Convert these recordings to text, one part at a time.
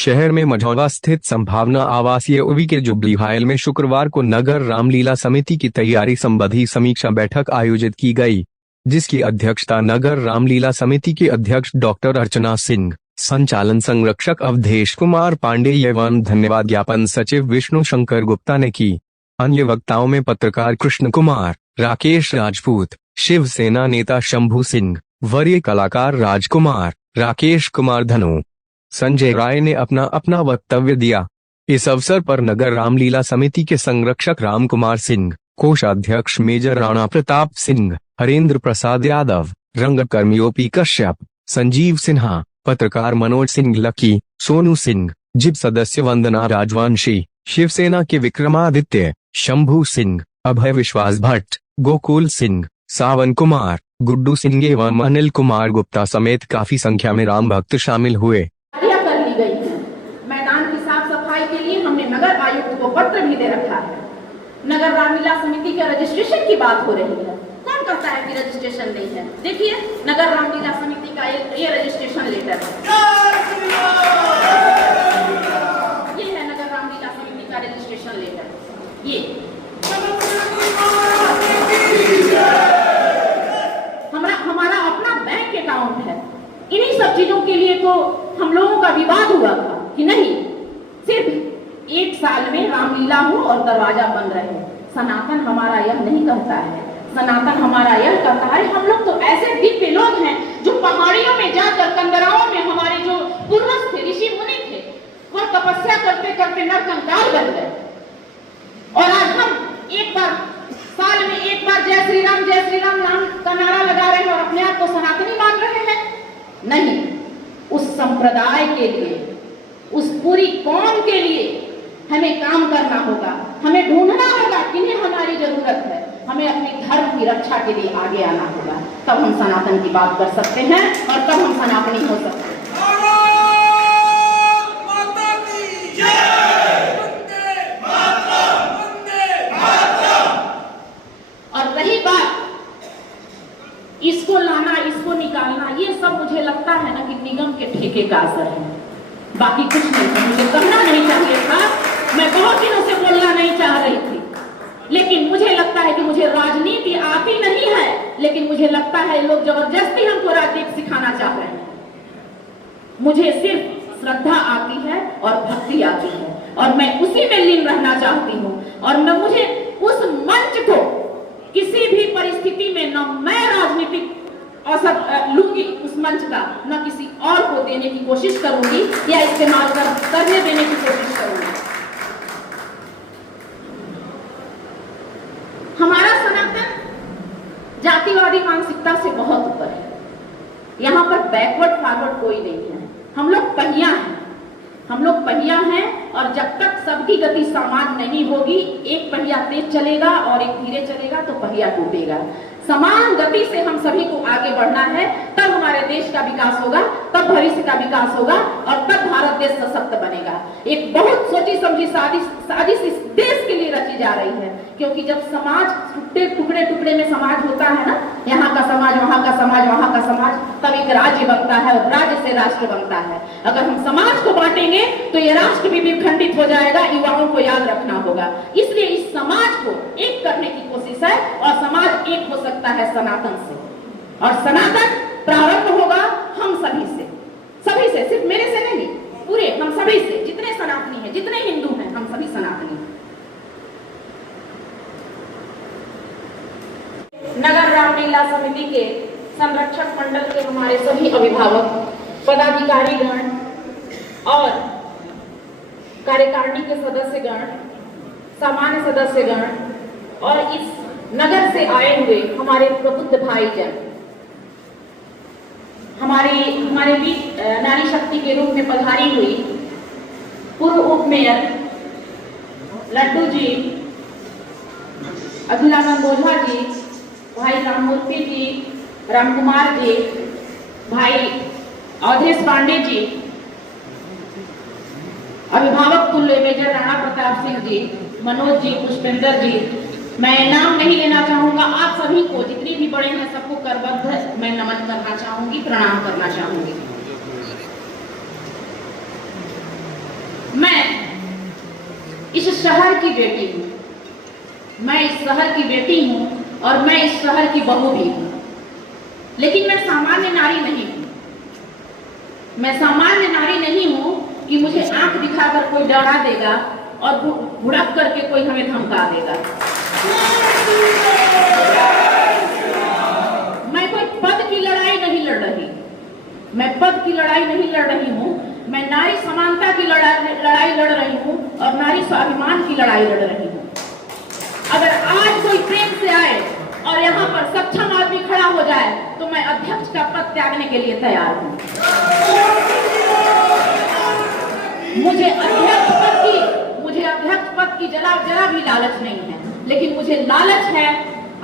शहर में मझौवा स्थित संभावना आवासीय ओवी के जुबली हाइल में शुक्रवार को नगर रामलीला समिति की तैयारी संबंधी समीक्षा बैठक आयोजित की गई, जिसकी अध्यक्षता नगर रामलीला समिति के अध्यक्ष डॉक्टर अर्चना सिंह, संचालन संरक्षक अवधेश कुमार पांडे एवं धन्यवाद ज्ञापन सचिव विष्णु शंकर गुप्ता ने की। अन्य वक्ताओं में पत्रकार कृष्ण कुमार, राकेश राजपूत, शिवसेना नेता शंभू सिंह, वरीय कलाकार राजकुमार, राकेश कुमार धनु, संजय राय ने अपना वक्तव्य दिया। इस अवसर पर नगर रामलीला समिति के संरक्षक राम कुमार सिंह, कोषाध्यक्ष मेजर राणा प्रताप सिंह, हरेंद्र प्रसाद यादव, रंगकर्मी ओपी कश्यप, संजीव सिन्हा, पत्रकार मनोज सिंह लकी, सोनू सिंह, जिप सदस्य वंदना राजवंशी, शिवसेना के विक्रमादित्य, शंभू सिंह, अभय विश्वास भट्ट, गोकुल सिंह, सावन कुमार, गुड्डू सिंह एवं अनिल कुमार गुप्ता समेत काफी संख्या में राम भक्त शामिल हुए। मैदान की साफ सफाई के लिए हमने नगर आयुक्त को पत्र भी दे रखा है। नगर रामलीला समिति के रजिस्ट्रेशन की बात हो रही है। कौन कहता है कि रजिस्ट्रेशन नहीं है? देखिए, नगर रामलीला समिति का ये रजिस्ट्रेशन लेटर है। ये है नगर रामलीला समिति का रजिस्ट्रेशन लेटर। ये हमारा अपना बैंक अकाउंट है। इन्हीं सब चीजों के लिए तो हम लोगों का विवाद हुआ था कि नहीं, सिर्फ 1 साल में रामलीला हो और दरवाजा बंद रहे। सनातन हमारा यह नहीं कहता है। सनातन हमारा यह कहता है, हम लोग तो ऐसे दिव्य लोग हैं जो पहाड़ियों में जाकर कंदराओं में हमारे जो पूर्वज थे, ऋषि मुनि थे, वह तपस्या करते करते नरकंकाल बन गए। और आज हम साल में एक बार जय श्री राम नाम का नारा लगा रहे हैं और अपने आप को सनातनी मान रहे हैं। नहीं, उस संप्रदाय के लिए, उस पूरी कौम के लिए हमें काम करना होगा। हमें ढूंढना होगा किन्हें हमारी जरूरत है। हमें अपने धर्म की रक्षा के लिए आगे आना होगा, तब हम सनातन की बात कर सकते हैं और तब हम सनातनी हो सकते हैं। और रही बात इसको लाना, इसको निकालना, ये सब मुझे लगता है ना कि निगम के ठेके का असर है, बाकी कुछ नहीं। मुझे कहना नहीं चाहिए था, मैं बहुत दिनों से बोलना नहीं चाह रही थी, लेकिन मुझे लगता है कि मुझे राजनीति आती नहीं है, लेकिन मुझे लगता है लोग जबरदस्ती हमको राजनीति सिखाना चाह रहे हैं। मुझे सिर्फ श्रद्धा आती है और भक्ति आती है और मैं उसी में लीन रहना चाहती हूँ। और मुझे उस मंच को किसी भी परिस्थिति में न मैं राजनीतिक अवसर लूंगी उस मंच का, न किसी और को देने की कोशिश करूंगी या इस्तेमाल करने देने की कोशिश करूंगी। हमारा सनातन जातिवादी मानसिकता से बहुत ऊपर है। यहाँ पर बैकवर्ड फॉरवर्ड कोई नहीं है। हम लोग पहिया हैं, हम लोग पहिया हैं और जब तक सबकी गति समान नहीं होगी, एक पहिया तेज चलेगा और एक धीरे चलेगा तो पहिया टूटेगा। समान गति से हम सभी को आगे बढ़ना है, तब हमारे देश का विकास होगा, तब भविष्य का विकास होगा और तब भारत देश सशक्त बनेगा। एक बहुत सोची समझी साजिश इस देश के लिए रची जा रही है, क्योंकि जब समाज टुकड़े टुकड़े में समाज होता है ना, यहाँ का समाज, वहाँ का समाज, वहाँ का समाज, तब एक राज्य बनता है और राज्य से राष्ट्र बनता है। अगर हम समाज को बांटेंगे तो ये राष्ट्र भी विखंडित हो जाएगा। युवाओं को याद रखना होगा। इसलिए इस समाज को एक करने की कोशिश है और समाज एक हो सकता है सनातन से, और सनातन प्रारंभ होगा हम सभी से, सिर्फ मेरे से नहीं, पूरे हम सभी से, जितने सनातनी हैं, जितने हिंदू हैं, हम सभी सनातनी हैं। नगर रामलीला समिति के संरक्षक मंडल के हमारे सभी अभिभावक, पदाधिकारीगण और कार्यकारिणी के सदस्यगण, सामान्य सदस्यगण और इस नगर से आए हुए हमारे प्रबुद्ध भाईजन, हमारे बीच नारी शक्ति के रूप में पधारी हुई पूर्व उप मेयर लड्डू जी, अभिलानंद ओझा जी, भाई राममूर्ति जी, रामकुमार जी, भाई अवधेश पांडे जी, अभिभावक तुल्य मेजर राणा प्रताप सिंह जी, मनोज जी, पुष्पेंद्र जी, मैं नाम नहीं लेना चाहूंगा। आप सभी को, जितनी भी बड़े हैं, सबको करबद्ध मैं नमन करना चाहूंगी, प्रणाम करना चाहूंगी। इस शहर की बेटी हूँ, मैं इस शहर की बेटी हूँ और मैं इस शहर की बहू भी हूँ। लेकिन मैं सामान्य नारी नहीं हूँ। मैं सामान्य नारी नहीं हूँ कि मुझे आंख दिखाकर कोई डरा देगा और भुड़क करके कोई हमें धमका देगा। मैं कोई पद की लड़ाई नहीं लड़ रही। मैं पद की लड़ाई नहीं लड़ रही हूँ। मैं नारी समानता की लड़ाई लड़ रही हूँ और नारी स्वाभिमान की लड़ाई लड़ रही हूँ। अगर आज कोई प्रेम से आए और यहाँ पर सक्षम आदमी खड़ा हो जाए तो मैं अध्यक्ष का पद त्यागने के लिए तैयार हूँ। मुझे अध्यक्ष पद की जरा भी लालच नहीं है, लेकिन मुझे लालच है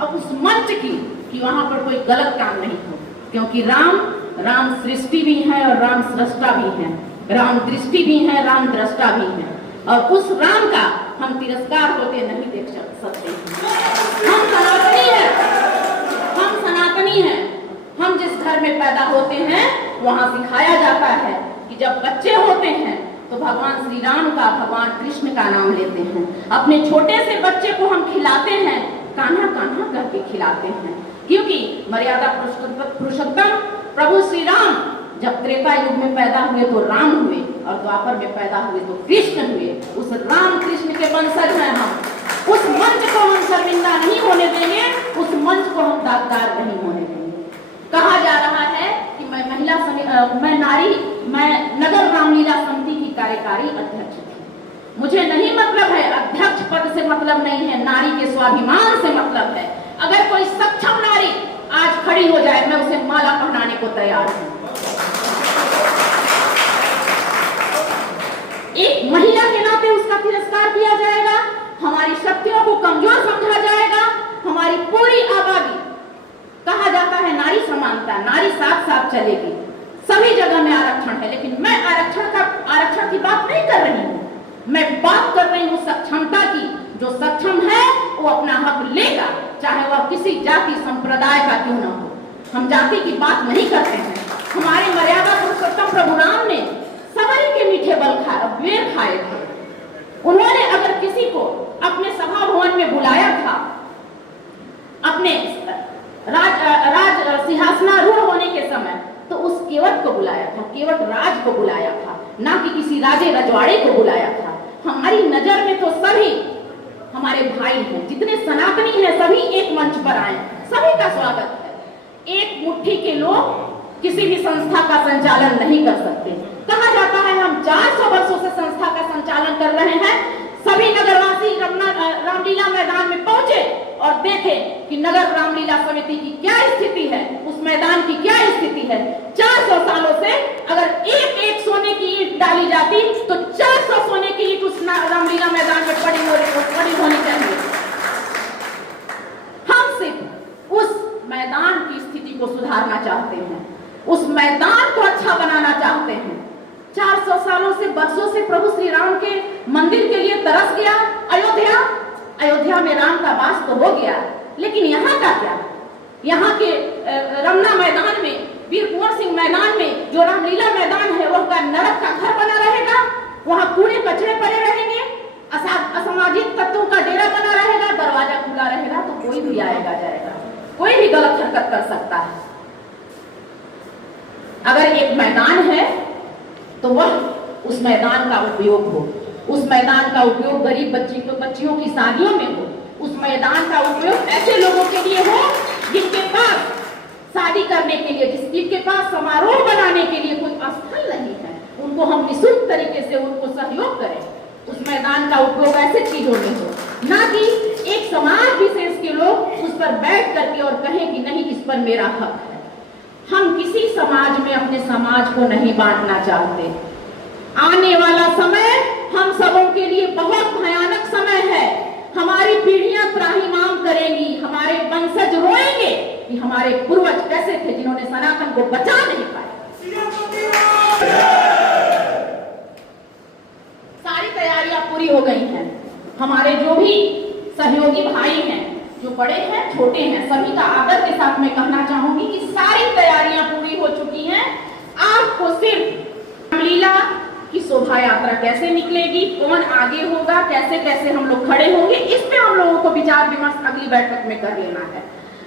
अब उस मंच की कि वहां पर कोई गलत काम नहीं हो, क्योंकि राम सृष्टि भी है और राम सृष्टा भी है, राम दृष्टि भी है, राम दृष्टा भी है, और उस राम का हम तिरस्कार होते नहीं देख सकते। हम सनातनी हैं। हम जिस घर में पैदा होते हैं वहां सिखाया जाता है कि जब बच्चे होते हैं तो भगवान श्री राम का, भगवान कृष्ण का नाम लेते हैं। अपने छोटे से बच्चे को हम खिलाते हैं, कान्हा कान्हा करके खिलाते हैं, क्योंकि मर्यादा पुरुषोत्तम प्रभु श्री राम जब त्रेता युग में पैदा हुए तो राम हुए और द्वापर में पैदा हुए तो कृष्ण हुए। उस राम कृष्ण के वंशज हैं हम। उस मंच को हम शर्मिंदा नहीं होने देंगे, उस मंच को हम दागदार नहीं होने देंगे। कहा जा रहा है कि मैं नगर रामलीला समिति की कार्यकारी अध्यक्ष थी। मुझे नहीं मतलब है, अध्यक्ष पद से मतलब नहीं है, नारी के स्वाभिमान से मतलब है। अगर कोई सक्षम नारी आज खड़ी हो जाए, मैं उसे माला पहनाने को तैयार हूं। एक महिला के नाते उसका तिरस्कार किया जाएगा, हमारी शक्तियों को कमजोर समझा जाएगा, हमारी पूरी आबादी, कहा जाता है नारी समानता, नारी साथ साथ चलेगी, सभी जगह में आरक्षण है, लेकिन मैं आरक्षण की बात नहीं कर रही हूँ। मैं बात कर रही हूँ सक्षमता की। जो सक्षम है वो अपना हक लेगा, चाहे वह किसी जाति संप्रदाय का क्यों न हो। हम जाति की बात नहीं करते हैं। हमारे मर्यादा पुरुषोत्तम प्रभु राम ने सबरी के मीठे बेर खाए थे। उन्होंने अगर किसी को अपने सभा भवन में बुलाया था, अपने राज सिंहासनारूढ़ होने के समय, तो उस केवट को बुलाया था, केवट राज को बुलाया था, ना कि किसी राजे रजवाड़े को बुलाया था। हमारी नजर में तो सभी हमारे भाई हैं, जितने सनातनी हैं सभी एक मंच पर आए, सभी का स्वागत है। एक मुट्ठी के लोग किसी भी संस्था का संचालन नहीं कर सकते। कहा जाता है हम 400 वर्षों से संस्था का संचालन कर रहे हैं। सभी नगरवासी रामलीला मैदान में पहुंचे और देखे कि नगर रामलीला समिति की क्या स्थिति है, उस मैदान की क्या स्थिति है। 400 सालों से अगर एक सोने की ईंट डाली जाती तो 400 सोने की ईंट उस रामलीला मैदान में पड़ी होनी चाहिए। हम सिर्फ उस मैदान की स्थिति को सुधारना चाहते हैं, उस मैदान को अच्छा बनाना चाहते हैं। 400 सालों से, वर्षों से प्रभु श्री राम के मंदिर के लिए तरस गया अयोध्या में राम का वास तो हो गया, लेकिन यहाँ का क्या? यहाँ के रमना मैदान में, वीर कुंवर सिंह मैदान में जो रामलीला मैदान है वह का नरक का घर बना रहेगा। वहाँ कूड़े कचरे पड़े रहेंगे, असामाजिक तत्वों का डेरा बना रहेगा, दरवाजा खुला रहेगा तो कोई भी आएगा जाएगा, कोई भी गलत हरकत कर सकता है। अगर एक मैदान है तो वह उस मैदान का उपयोग हो, उस मैदान का उपयोग गरीब बच्चियों की शादियों में हो, उस मैदान का उपयोग ऐसे लोगों के लिए हो जिनके पास शादी करने के लिए, जिनके पास समारोह बनाने के लिए कोई स्थल नहीं है, उनको हम निःशुल्क तरीके से उनको सहयोग करें। उस मैदान का उपयोग ऐसे चीजों में हो, ना कि एक समाज विशेष के लोग उस पर बैठ करके और कहें कि नहीं इस पर मेरा हक है। हम किसी समाज में अपने समाज को नहीं बांटना चाहते। आने वाला समय हम सबों के लिए बहुत भयानक समय है। हमारी पीढ़ियां त्राहिमाम करेंगी, हमारे वंशज रोएंगे कि हमारे पूर्वज कैसे थे जिन्होंने सनातन को बचा नहीं पाए। सारी तैयारियां पूरी हो गई हैं। हमारे जो भी सहयोगी भाई हैं, जो बड़े हैं छोटे हैं, सभी का आदर के साथ मैं कहना चाहूंगी कि सारी तैयारियां पूरी हो चुकी हैं। आपको सिर्फ रामलीला कि शोभा यात्रा कैसे निकलेगी, कौन आगे होगा, कैसे कैसे हम लोग खड़े होंगे, इस पे हम लोगों को विचार विमर्श अगली बैठक में कर लेना है।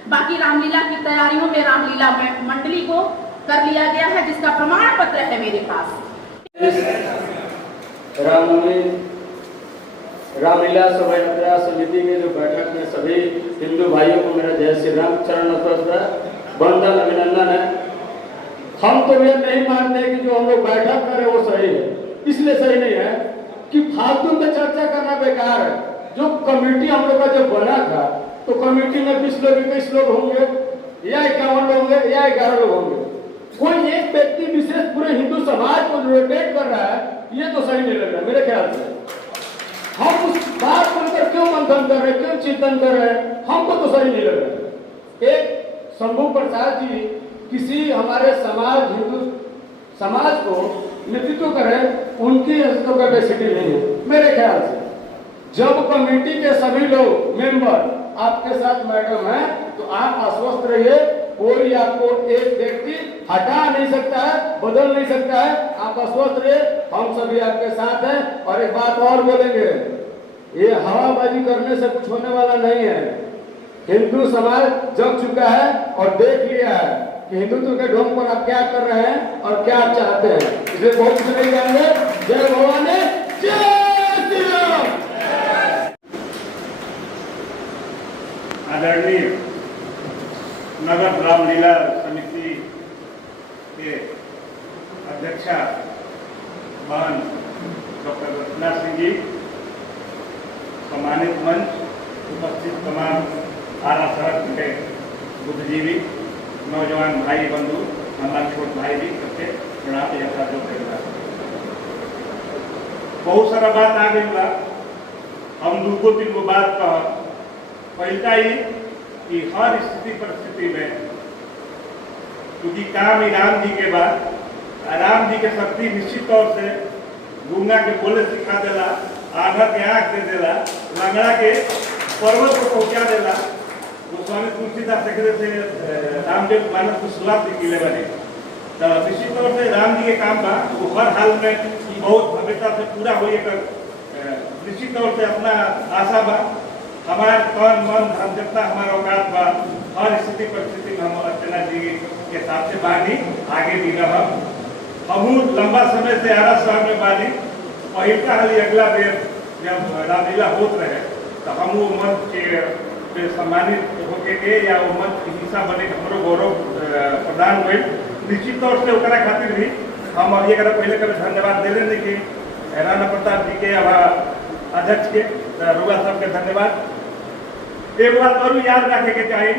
बाकी रामलीला की तैयारियों में रामलीला मंडली को कर लिया गया है, जिसका प्रमाण पत्र है मेरे पास। रामलीला शोभा यात्रा समिति के जो बैठक में सभी हिंदू भाइयों को मेरा जय श्री राम चरण वंदन अभिनंदन है। हम तो ये नहीं मानते कि जो हम लोग बैठक करें वो सही है, इसलिए सही नहीं है कि फालतू में चर्चा करना बेकार है। जो कमेटी हम लोग का जब बना था तो कमेटी में 20 लोग 21 लोग होंगे या 51 लोग होंगे या 11 लोग होंगे। कोई एक व्यक्ति विशेष पूरे हिंदू समाज को रोटेट कर रहा है, ये तो सही नहीं लग रहा मेरे ख्याल से। हम उस बात को लेकर क्यों मंथन कर रहे हैं, क्यों चिंतन कर रहे हैं, हमको तो सही नहीं लग रहा। एक शंभू प्रसाद जी किसी हमारे समाज हिंदू समाज को नेतृत्व करें, उनकी तो कैपेसिटी नहीं है मेरे ख्याल से। जब कमेटी के सभी लोग मेंबर आपके साथ मैडम है तो आप आश्वस्त रहिए, कोई आपको एक व्यक्ति हटा नहीं सकता है, बदल नहीं सकता है। आप आश्वस्त रहिए, हम सभी आपके साथ हैं। और एक बात और बोलेंगे, ये हवाबाजी करने से कुछ होने वाला नहीं है। हिंदू समाज जग चुका है और देख लिया है कि हिंदुत्व के ढोंग पर आप क्या कर रहे हैं और क्या आप चाहते हैं, इसलिए बहुत कुछ नहीं जाएंगे। जय भवानी, जय श्री राम। आदरणीय नगर रामलीला समिति के अध्यक्षा बहन डॉक्टर रत्ना सिंह जी, सम्मानित मंच, उपस्थित तमाम आरा सड़क के बुद्धिजीवी, नौजवान भाई बंधु, हमारे छोट भाई भी सबके प्रणाम यात्रा जो करेगा। बहुत सारा बात आ गई बा, हम दूगो तीन गो बात कह। पहला ही कि हर स्थिति परिस्थिति में, क्योंकि काम ही राम जी के बाद, राम जी के शक्ति निश्चित तौर से गूंगा के बोले सिखा देला, आधा के आँख दे देला, लंगड़ा के पर्वत को पहुंचा देला। गोस्वामी तुलसीदास से रामदेव मानस को शुरुआत निकले बने, तो निश्चित तौर से राम जी के काम बा वो हर हाल में बहुत भव्यता से पूरा हो, निश्चित तौर से अपना आशा बा। हमारे तन मन धन जितना हमारा औकात बा, हर स्थिति परिस्थिति में हम अर्चना जी के साथ से बानी आगे भी रह। हमू लंबा समय से आरा शहर में बानी, पहिलका हाली अगला बेर जब रामलीला होत रहे तो हम वो मंच के सम्मानित होके के या वो मंच के हिस्सा बने के हमरो गौरव प्रदान हुए। निश्चित तौर से ओकरा खातिर भी हम ये पहले कभी धन्यवाद दे रहे कि राणा प्रताप जी के अध्यक्ष के रुआ साहब के धन्यवाद। एक बात और याद रखे के चाहिए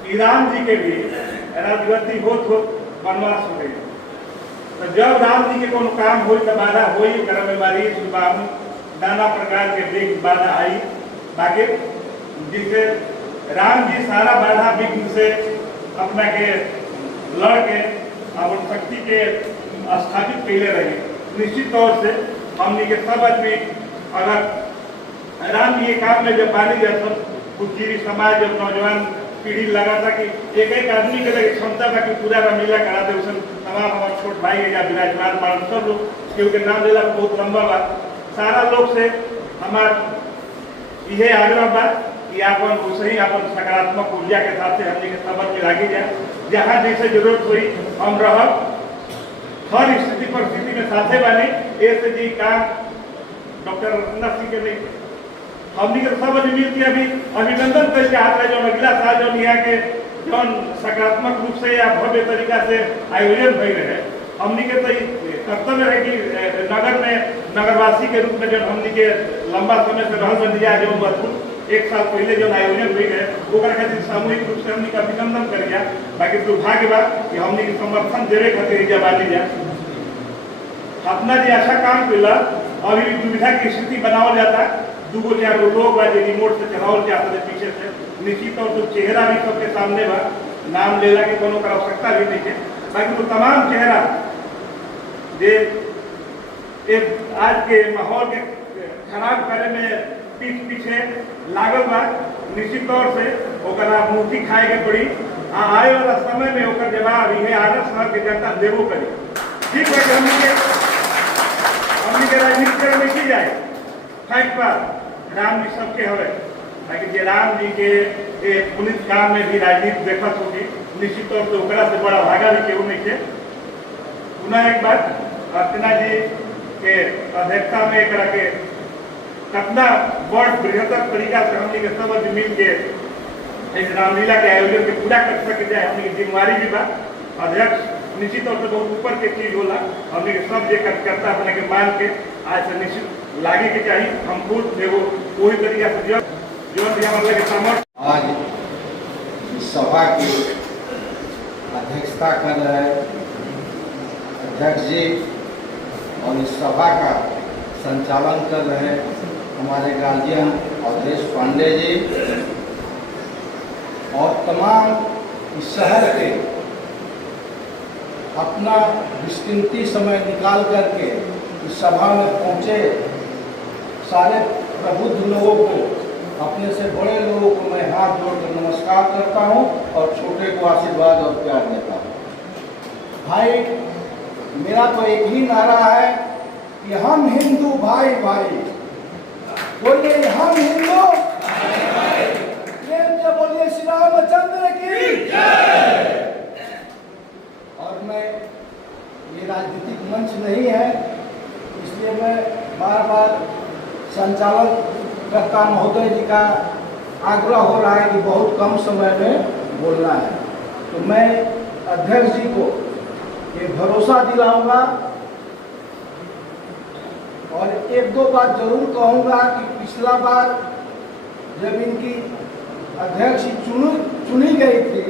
कि राम जी के भी राजगद्दी होत वनवास हो गई, तो जब राम जी के कोनो काम हो तो बाधा हो, घर में बारिश नाना प्रकार के विघ्न बाधा आई, बाकी जिससे राम जी सारा बाधा विघ्न से अपना के लड़ के अपन शक्ति के स्थापित कैले रहे। निश्चित तौर से हमने के सब आदमी अगर राम जी के काम में जब बानी जाए, सब बुद्धिजीवी समाज जब नौजवान पीढ़ी लगा था कि एक एक आदमी के लगे क्षमता था कि पूरा रामलीला करा दे, उस तमाम हमारे छोट भाई या विराजमान मान सब लोग, क्योंकि रामलीला बहुत लंबा बात सारा लोग से हमार यह आग्रह बा कि अपन उसे ही अपन सकारात्मक ऊर्जा के साथ से हमने के सबक में लागी जाए। जहाँ जैसे जरूरत हुई हम रह, हर स्थिति परिस्थिति में साथे बने। ऐसे जी काम डॉक्टर रत्ना सिंह के नहीं, हमने के सब मिल के अभी अभिनंदन करके हाथ जो अगला साल जो यहाँ के जौन सकारात्मक रूप से या भव्य तरीका से आयोजन हो रहे, हमने के तो कर्तव्य है कि नगर में नगरवासी के रूप में जो हमने के लंबा समय से रहल बन दिया, जो अद्भुत एक साल पहले जो आयोजन हुई है वो खातिर सामूहिक रूप से हमने अभिनंदन करिए। बाकी दुर्भाग्य बात कि हमने के समर्थन देवे खातिर जब आ लीजिए अपना जो अच्छा काम कैला, अभी भी दुविधा की स्थिति बनावल जाता, दूगो चार लोग बा जो रिमोट से चलावल जाता है पीछे से। निश्चित तौर से चेहरा भी सबके सामने बा, नाम लेला के कोनो आवश्यकता भी नहीं है। बाकी तो तमाम चेहरा जे आज के माहौल के खराब करे में पीठ पीछे लागल बा, निश्चित तौर से ओकरा मूर्ति खाए के पड़ी। आए वाला समय में ओकर जवाब ये आदर्श शहर के जनता देवो करी। ठीक है कि हमने राजनीति में की जाए फैक्ट पर राम जी सबके हवे ताकि जे राम जी के पुलिस काम में भी राजनीति देखत होगी निश्चित तौर से ओकरा से बड़ा भागा भी केहू नहीं के। पुनः एक बात अर्चना जी के अध्यक्षता में एक के कितना बड़ बृहत्तर तरीका से हमने के सब मिल के इस रामलीला के आयोजन के पूरा कर सके जाए हमने की जिम्मेवारी भी बा। अध्यक्ष निश्चित तौर से बहुत ऊपर के चीज होला हमने के सब जे कार्यकर्ता अपने के मान के आज से निश्चित लागे के चाहिए। हम खुद एगो कोई तरीका से जीवन भी हमारे लगे समर्थ आज इस सभा की अध्यक्षता कर रहे अध्यक्ष जी और इस सभा का संचालन कर रहे हमारे गार्जियन अवधेश पांडे जी और तमाम इस शहर के अपना विस्कीमती समय निकाल करके इस सभा में पहुंचे सारे प्रबुद्ध लोगों को अपने से बड़े लोगों को मैं हाथ जोड़कर नमस्कार करता हूं और छोटे को आशीर्वाद और प्यार देता हूं। भाई मेरा तो एक ही नारा है कि हम हिंदू भाई भाई बोलिए, हम हिंदू प्रेम से बोलिए श्री रामचंद्र की जय। और मैं ये राजनीतिक मंच नहीं है इसलिए मैं बार बार संचालन करता महोदय जी का आग्रह हो रहा है कि बहुत कम समय में बोलना है, तो मैं अध्यक्ष जी को ये भरोसा दिलाऊंगा और एक दो बात जरूर कहूंगा कि पिछला बार जब इनकी अध्यक्ष चुनी गई थी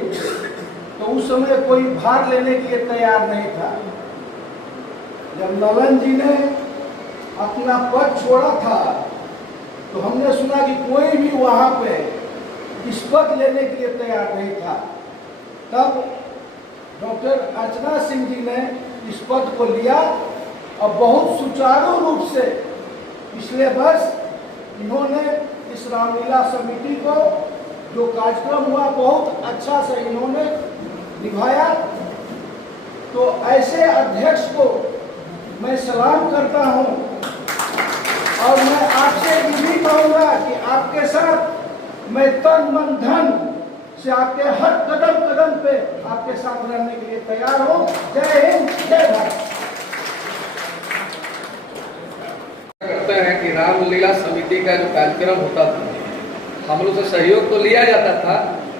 तो उस समय कोई भार लेने के लिए तैयार नहीं था। जब नलन जी ने अपना पद छोड़ा था तो हमने सुना कि कोई भी वहां पे इस पद लेने के लिए तैयार नहीं था। तब डॉक्टर अर्चना सिंह जी ने इस पद को लिया और बहुत सुचारू रूप से पिछले वर्ष इन्होंने इस रामलीला समिति को जो कार्यक्रम हुआ बहुत अच्छा से इन्होंने निभाया। तो ऐसे अध्यक्ष को मैं सलाम करता हूं और मैं आपसे ये भी कहूंगा कि आपके साथ मैं तन मन धन से आपके हर कदम कदम पे आपके साथ रहने के लिए तैयार हूं। जय हिंद, जय भारत। करते हैं कि रामलीला समिति का जो कार्यक्रम होता था हम लोग से सहयोग तो लिया जाता था,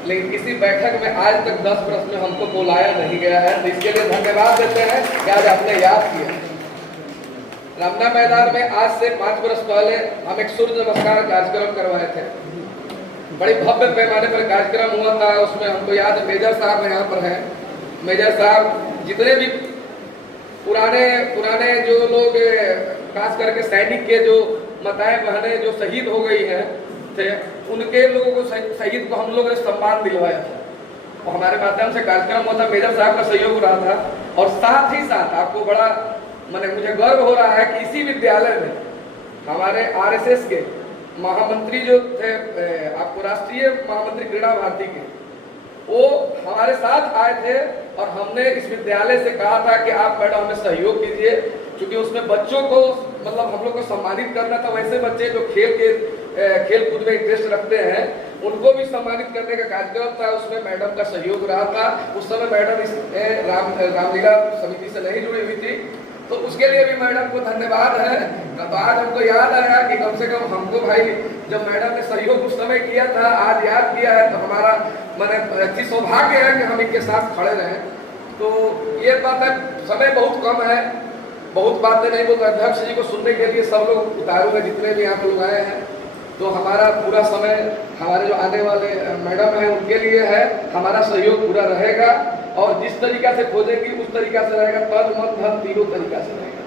लेकिन किसी बैठक में आज तक 10 वर्ष में हमको बुलाया नहीं गया है। तो इसके लिए धन्यवाद देते हैं कि आज आपने याद किया। रामना मैदान में आज से 5 वर्ष पहले हम एक सूर्य नमस्कार कार्यक्रम करवाए थे। बड़ी भव्य पैमाने पर कार्यक्रम हुआ था। उसमें हमको याद है मेजर साहब यहाँ पर हैं। मेजर साहब जितने भी पुराने जो लोग खास करके सैनिक के जो माताएं बहनें जो शहीद हो गई हैं थे उनके लोगों को शहीद को हम लोगों ने सम्मान दिलवाया था। तो हमारे माध्यम से कार्यक्रम हुआ था, मेजर साहब का सहयोग रहा था। और साथ ही साथ आपको बड़ा मुझे गर्व हो रहा है कि इसी विद्यालय में हमारे आरएसएस के महामंत्री जो थे, आपको राष्ट्रीय महामंत्री क्रीड़ा भारती के, वो हमारे साथ आए थे और हमने इस विद्यालय से कहा था कि आप मैडम हमें सहयोग कीजिए, क्योंकि उसमें बच्चों को हम लोग को सम्मानित करना था। वैसे बच्चे जो खेल कूद में इंटरेस्ट रखते हैं उनको भी सम्मानित करने का कार्यक्रम था। उसमें मैडम का सहयोग रहा था। उस समय मैडम इस रामलीला समिति से नहीं जुड़ी हुई थी, तो उसके लिए भी मैडम को धन्यवाद है। तो आज हमको याद आया कि कम से कम हमको भाई जब मैडम ने सहयोग उस समय किया था आज याद किया है, तो हमारा अच्छी सौभाग्य है कि हम इनके साथ खड़े रहें। तो ये बात है, समय बहुत कम है, बहुत बातें नहीं बोलते। अध्यक्ष जी को सुनने के लिए सब लोग उतारूंगा जितने भी आप लोग आए हैं। तो हमारा पूरा समय हमारे जो आने वाले मैडम हैं उनके लिए है। हमारा सहयोग पूरा रहेगा और जिस तरीका से खोजेंगी उस तरीका से रहेगा, तन मन धन तीनों तरीका से रहेगा।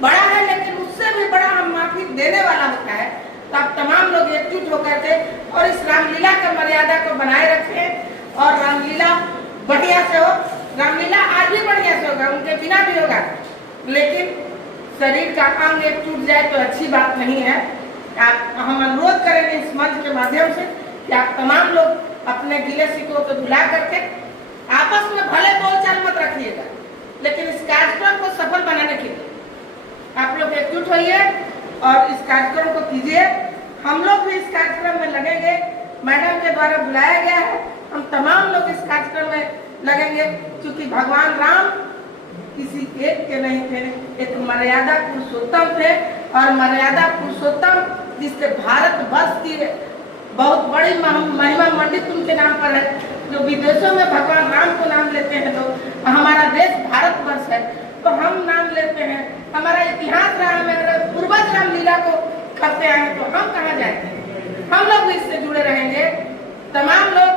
बड़ा है लेकिन उससे भी बड़ा हम माफी देने वाला होता है। तो आप तमाम लोग एकजुट होकर के और इस रामलीला का मर्यादा को बनाए रखें और रामलीला बढ़िया से हो। रामलीला आज भी बढ़िया से होगा, उनके बिना भी होगा, लेकिन शरीर का अंग एक टूट जाए तो अच्छी बात नहीं है। हम अनुरोध करेंगे इस मंच के माध्यम से कि आप तमाम लोग अपने गिले शिकवों को भुला करके आपस में भले बोलचाल मत रखिएगा, लेकिन इस कार्यक्रम को सफल बनाने के लिए एकजुट होइए और इस कार्यक्रम को कीजिए। हम लोग भी इस कार्यक्रम में लगेंगे, मैडम के द्वारा बुलाया गया है, हम तमाम लोग इस कार्यक्रम में लगेंगे, क्योंकि भगवान राम किसी एक के नहीं थे, एक मर्यादा पुरुषोत्तम थे, और मर्यादा पुरुषोत्तम जिससे भारत वर्ष की बहुत बड़ी महिमा मंडित उनके नाम पर है। जो विदेशों में भगवान राम को नाम लेते हैं लोग, हमारा देश भारतवर्ष है तो हम नाम लेते हैं। हमारा इतिहास रहा है, मेरे पूर्वज रामलीला को करते आए हैं, तो हम कहाँ जाएंगे? हम लोग भी इससे जुड़े रहेंगे। तमाम लोग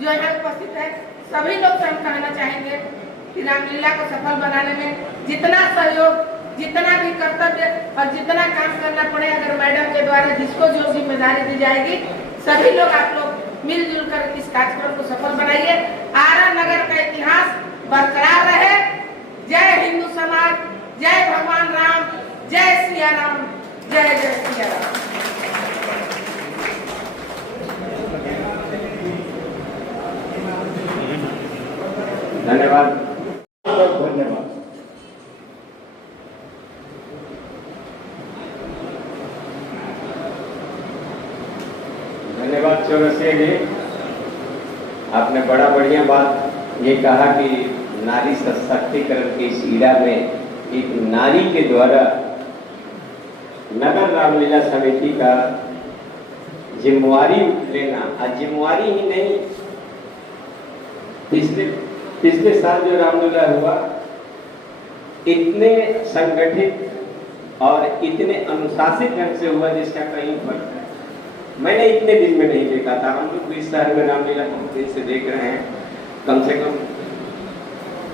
जो यहाँ उपस्थित है, सभी लोग से हम कहना चाहेंगे कि रामलीला को सफल बनाने में जितना सहयोग, जितना भी कर्तव्य और जितना काम करना पड़े, अगर मैडम के द्वारा जिसको जो जिम्मेदारी दी जाएगी, सभी लोग आप लोग मिलजुल कर इस कार्यक्रम को सफल बनाइए। आरा नगर का इतिहास बरकरार रहे। जय हिंदू समाज, जय भगवान राम, जय सिया राम, जय जय सिया राम। धन्यवाद, धन्यवाद। धन्यवाद चौरसिया जी, आपने बड़ा बढ़िया बात ये कहा कि नारी सशक्तिकरण की इस ईरा में एक नारी के द्वारा नगर रामलीला समिति का जिम्मेवारी लेना, और जिम्मेवारी ही नहीं, पिछले साल जो रामलीला हुआ इतने संगठित और इतने अनुशासित ढंग से हुआ जिसका कहीं फर्क है। मैंने इतने दिन में नहीं देखा था। हम लोग इस शहर में रामलीला बहुत दिन से देख रहे हैं, कम से कम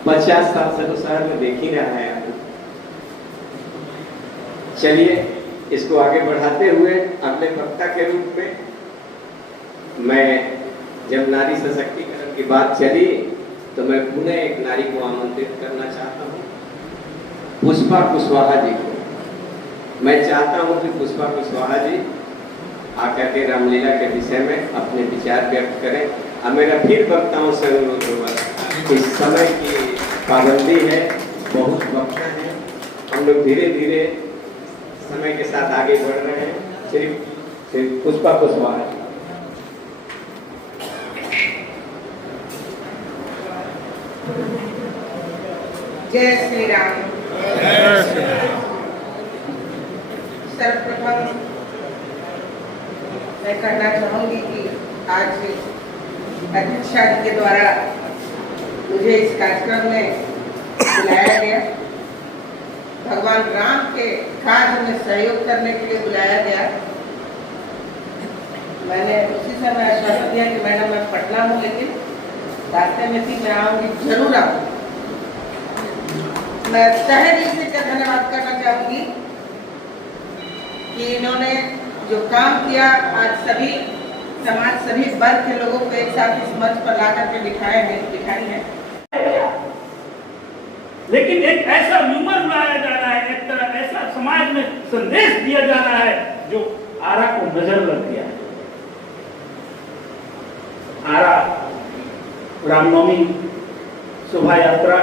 50 साल से तो शहर में देख ही रहा है। चलिए इसको आगे बढ़ाते हुए अगले वक्ता के रूप में मैं, जब नारी सशक्तिकरण की बात चली तो मैं पुनः एक नारी को आमंत्रित करना चाहता हूँ, पुष्पा कुशवाहा जी को। मैं चाहता हूँ कि पुष्पा कुशवाहा जी आकर के रामलीला के विषय में अपने विचार व्यक्त करें। अब मेरा फिर वक्ताओं से अनुरोध होगा, इस समय की पाबंदी है, बहुत वक्ता है, हम लोग धीरे धीरे समय के साथ आगे बढ़ रहे हैं। सिर्फ पुष्पा कुशवाहा जी। जय श्री राम। सर्वप्रथम मैं कहना चाहूंगी कि आज अध्यक्षा जी के द्वारा मुझे इस कार्यक्रम में बुलाया गया, भगवान राम के कार्य में सहयोग करने के लिए बुलाया गया। मैंने उसी समय आश्वासन दिया कि मैडम मैं पटना हूँ, लेकिन रास्ते में थी, मैं आऊँगी, जरूर आऊँगी। मैं तहे दिल से धन्यवाद करना चाहूँगी कि इन्होंने जो काम किया, आज सभी समाज, सभी वर्ग के लोगों को एक साथ इस मंच पर ला करके दिखाई है। लेकिन एक ऐसा ह्यूमर लाया जा रहा है, एक तरह ऐसा समाज में संदेश दिया जा रहा है जो आरा को नजर लग गया है। आरा रामनवमी शोभा यात्रा,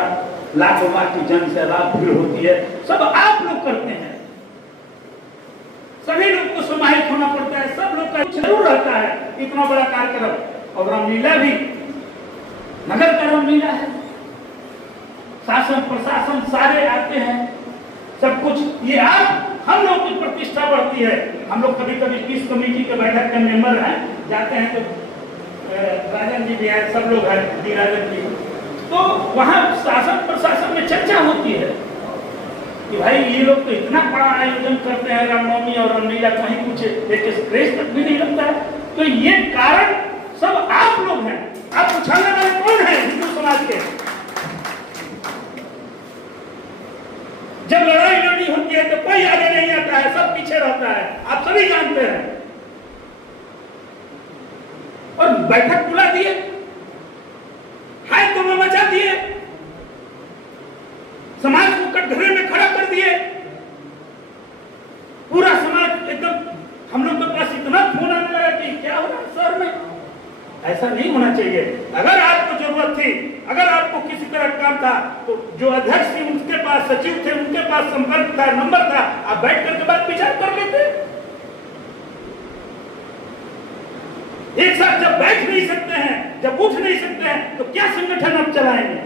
लाखों की जन सैलाब भीड़ होती है, सब आप लोग करते हैं, सभी लोग को समाहित होना पड़ता है, सब लोग का जरूर रहता है इतना बड़ा कार्यक्रम। और रामलीला भी नगर का रामलीला है, शासन प्रशासन सारे आते हैं, सब कुछ ये आप हम लोग की प्रतिष्ठा बढ़ती है। हम लोग कभी कभी पीस कमेटी के बैठक के मेंबर हैं, जाते हैं तो राजन जी भी आए, सब लोग हैं, डी राजन जी, तो वहाँ शासन प्रशासन में चर्चा होती है कि भाई ये लोग तो इतना बड़ा आयोजन करते हैं रामनवमी और रामलीला, कहीं कुछ एक स्क्रेच तक भी नहीं लगता है। तो ये कारण सब आप लोग हैं। आप पूछने वाले कौन है हिंदू समाज के? जब लड़ाई लड़ी होती है तो कोई आगे नहीं आता है, सब पीछे रहता है, आप सभी जानते हैं। और बैठक बुला दिए, हाय तो मचा दिए, समाज को कटघरे में खड़ा कर दिए, पूरा समाज एकदम, हम लोग के पास इतना फोन आने लगा कि क्या हो रहा है शहर में। ऐसा नहीं होना चाहिए। अगर आपको जरूरत थी, अगर आपको किसी तरह काम था, तो जो अध्यक्ष थे उनके पास सचिव थे, उनके पास संपर्क था, नंबर था, आप बैठ करके बात विचार कर लेते। एक साथ जब बैठ नहीं सकते हैं, जब उठ नहीं सकते हैं, तो क्या संगठन आप चलाएंगे?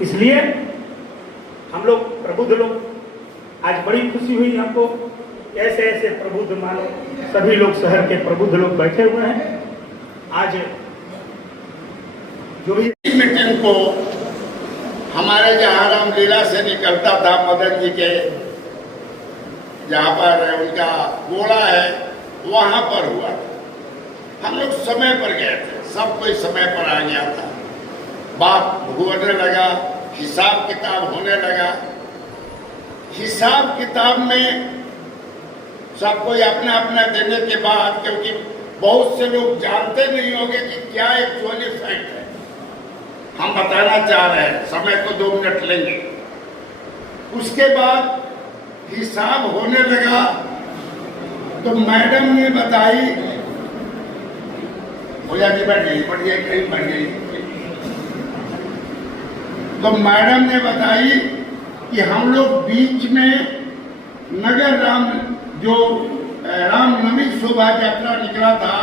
इसलिए हम लोग प्रबुद्ध लोग, आज बड़ी खुशी हुई हमको, ऐसे ऐसे प्रबुद्ध मानो सभी लोग शहर के प्रबुद्ध लोग बैठे हुए हैं। आज जो भी मीटिंग को हमारे जहाँ रामलीला से निकलता था, मदन जी के जहाँ पर उनका गोड़ा है वहाँ पर हुआ था। हम लोग समय पर गए थे, सब कोई समय पर आ गया था, बात होने लगा, हिसाब किताब होने लगा। हिसाब किताब में सब कोई अपना अपना देने के बाद, क्योंकि बहुत से लोग जानते नहीं होंगे कि क्या एक्चुअली फैक्ट है, हम बताना चाह रहे हैं, समय को 2 मिनट लेंगे। उसके बाद हिसाब होने लगा तो मैडम ने बताई, भैया जी बढ़ गई कहीं बढ़ गई, तो मैडम ने बताई कि हम लोग बीच में नगर राम जो रामनवमी शोभा यात्रा निकला था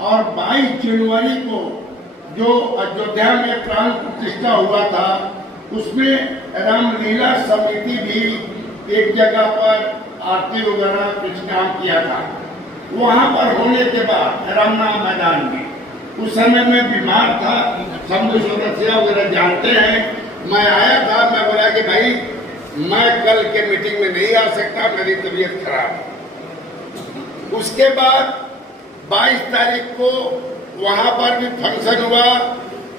और 22 जनवरी को जो अयोध्या में प्राण प्रतिष्ठा हुआ था, उसमें रामलीला समिति भी एक जगह पर आरती वगैरह कुछ काम किया था। वहां पर होने के बाद रामनाम मैदान में, उस समय में बीमार था, सब लोग सदस्य वगैरह जानते हैं। मैं आया था, मैं बोला कि भाई मैं कल के मीटिंग में नहीं आ सकता, मेरी तबीयत खराब है। उसके बाद 22 तारीख को वहां पर भी फंक्शन हुआ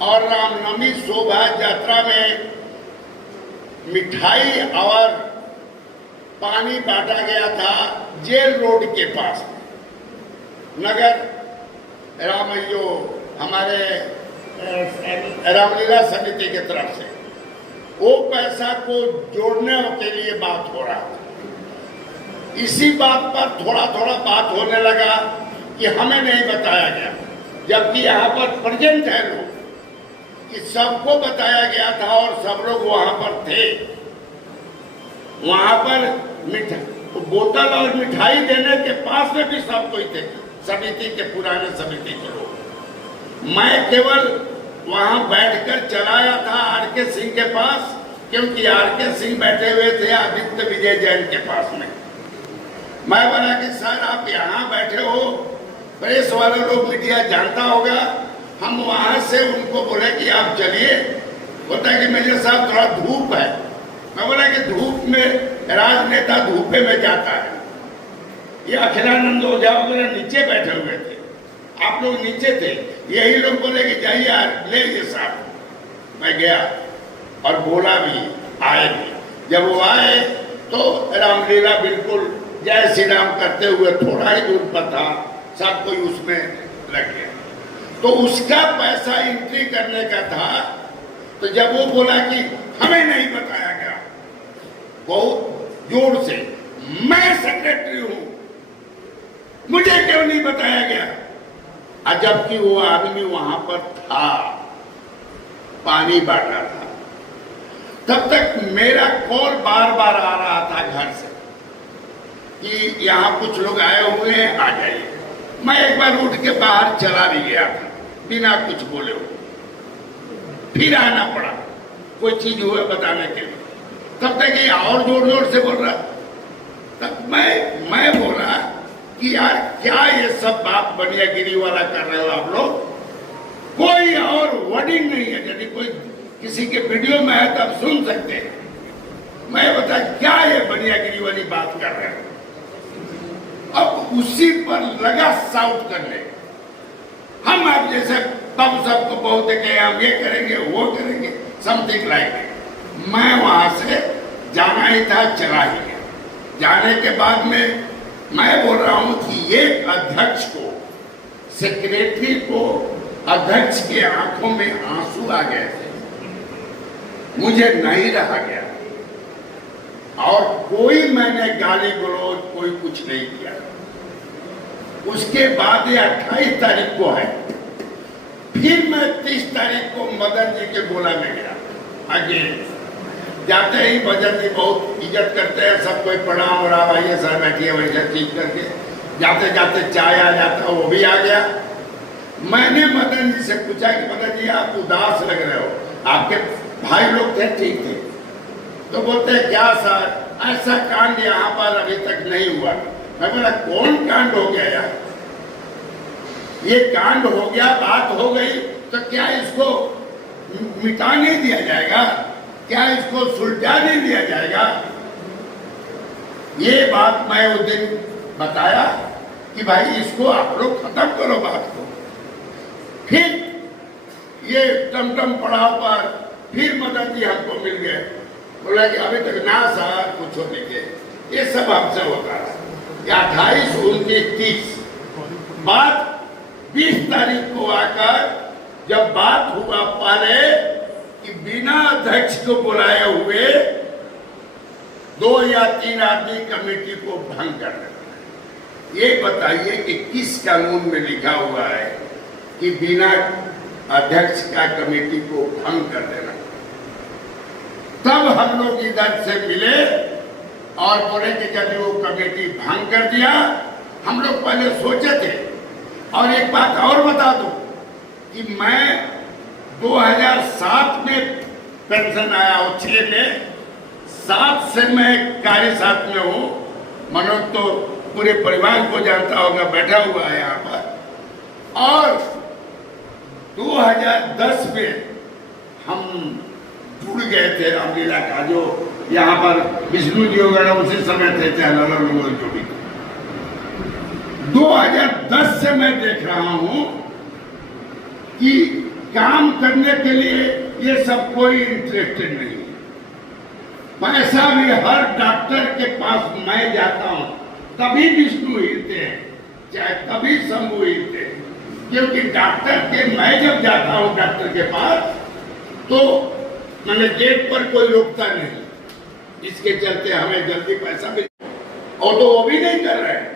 और रामनवमी शोभा यात्रा में मिठाई और पानी बांटा गया था जेल रोड के पास। नगर राम जो हमारे रामलीला समिति की तरफ से वो पैसा को जोड़ने के लिए बात हो रहा था। इसी बात पर थोड़ा थोड़ा बात होने लगा कि हमें नहीं बताया गया, जबकि यहाँ पर प्रेजेंट है लोग, कि सबको बताया गया था और सब लोग वहां पर थे। वहां पर तो बोतल और मिठाई देने के पास में भी सब कोई थे, समिति के पुराने समिति के लोग। मैं केवल वहां बैठकर चलाया था आर.के. सिंह के पास, क्योंकि आर.के. सिंह बैठे हुए थे आदित्य विजय जैन के पास में। मैं बोला कि सर आप यहाँ बैठे हो, प्रेस वाले लोग, मीडिया जानता होगा। हम वहां से उनको बोले कि आप चलिए, बोलता कि मेरे साथ थोड़ा धूप है। मैं बोला कि धूप में राजनेता धूपे में जाता है। ये अखिलानंद ओझा वगैरह नीचे बैठे हुए थे, आप लोग नीचे थे। यही लोग बोले कि जाइए यार ले ये साथ। मैं गया और बोला भी, आए भी। जब वो आए तो रामलीला बिल्कुल जय श्री राम करते हुए थोड़ा ही दूर पर था, सब कोई उसमें लग गया। तो उसका पैसा एंट्री करने का था। तो जब वो बोला कि हमें नहीं बताया गया, बहुत जोर से, मैं सेक्रेटरी हूं, मुझे क्यों नहीं बताया गया? जबकि वो आदमी वहां पर था, पानी बांटा था। तब तक मेरा कॉल बार बार आ रहा था घर से कि यहाँ कुछ लोग आए हुए हैं, आ जाइए। मैं एक बार उठ के बाहर चला भी गया था बिना कुछ बोले हुए, फिर आना पड़ा कोई चीज हुए बताने के लिए। तब तक ये और जोर जोर से बोल रहा। तब मैं बोला कि यार क्या ये सब बात बनियागिरी वाला कर रहे हो आप लोग? कोई और वर्डिंग नहीं है, यदि कोई किसी के वीडियो में है तब सुन सकते हैं। मैं बता क्या ये बनियागिरी वाली बात कर रहे हो? अब उसी पर लगा साउट करने। हम आप जैसे तब सबको बहुत है, हम ये करेंगे वो करेंगे, समथिंग लाइक। मैं वहां से जाना ही था, चला ही गया। जाने के बाद में मैं बोल रहा हूं कि एक अध्यक्ष को, सेक्रेटरी को, अध्यक्ष के आंखों में आंसू आ गए थे, मुझे नहीं रहा गया। और कोई मैंने गाली गलौज कोई कुछ नहीं किया। उसके बाद ये 28 तारीख को है, फिर मैं 30 तारीख को मदन जी के गोला में गया। आगे जाते ही मदन जी बहुत इज्जत करते हैं, सब कोई प्रणाम और आइए सर बैठिए वैसे ठीक करके जाते जाते चाय आ जाता, वो भी आ गया। मैंने मदन जी से पूछा कि मदन जी आप उदास लग रहे हो, आपके भाई लोग थे ठीक थे? तो बोलते हैं क्या सर ऐसा कांड यहाँ पर अभी तक नहीं हुआ। मैं बोला कौन कांड हो गया यार? ये कांड हो गया, बात हो गई, तो क्या इसको मिटा नहीं दिया जाएगा? क्या इसको सुलझा नहीं दिया जाएगा? ये बात मैं उस दिन बताया कि भाई इसको आप लोग खत्म करो बात को। फिर ये टमटम पड़ाव पर फिर मदन जी हमको मिल गए, बोला कि अभी तक ना सर कुछ हो नहीं, ये सब हमसे होता है। 28, 29, 30 बात 20 तारीख को आकर जब बात हुआ पहले कि बिना अध्यक्ष को बुलाए हुए 2 या 3 आदमी कमेटी को भंग कर देना। ये बताइए कि किस कानून में लिखा हुआ है कि बिना अध्यक्ष का कमेटी को भंग कर देना? तब हम लोग इधर से मिले और बोले कि जब वो कमेटी भंग कर दिया, हम लोग पहले सोचे थे। और एक बात और बता दूं कि मैं 2007 में पेंशन आया हूँ, 6 में, 7 से मैं कार्य साथ में हूँ। मनोज तो पूरे परिवार को जानता होगा, बैठा हुआ है यहाँ पर। और 2010 में हम जुड़ गए थे रामलीला का, जो यहाँ पर विष्णु जी वगैरह उसी समय थे, जो भी। 2010 से मैं देख रहा हूँ कि काम करने के लिए ये सब कोई इंटरेस्टेड नहीं है। पैसा भी हर डॉक्टर के पास मैं जाता हूँ तभी विष्णु हिलते हैं, चाहे तभी शंभू हिलते हैं, क्योंकि डॉक्टर के मैं जब जाता हूँ डॉक्टर के पास तो मैंने गेट पर कोई रोकता नहीं। इसके चलते हमें जल्दी पैसा मिल, और तो वो भी नहीं कर रहे हैं।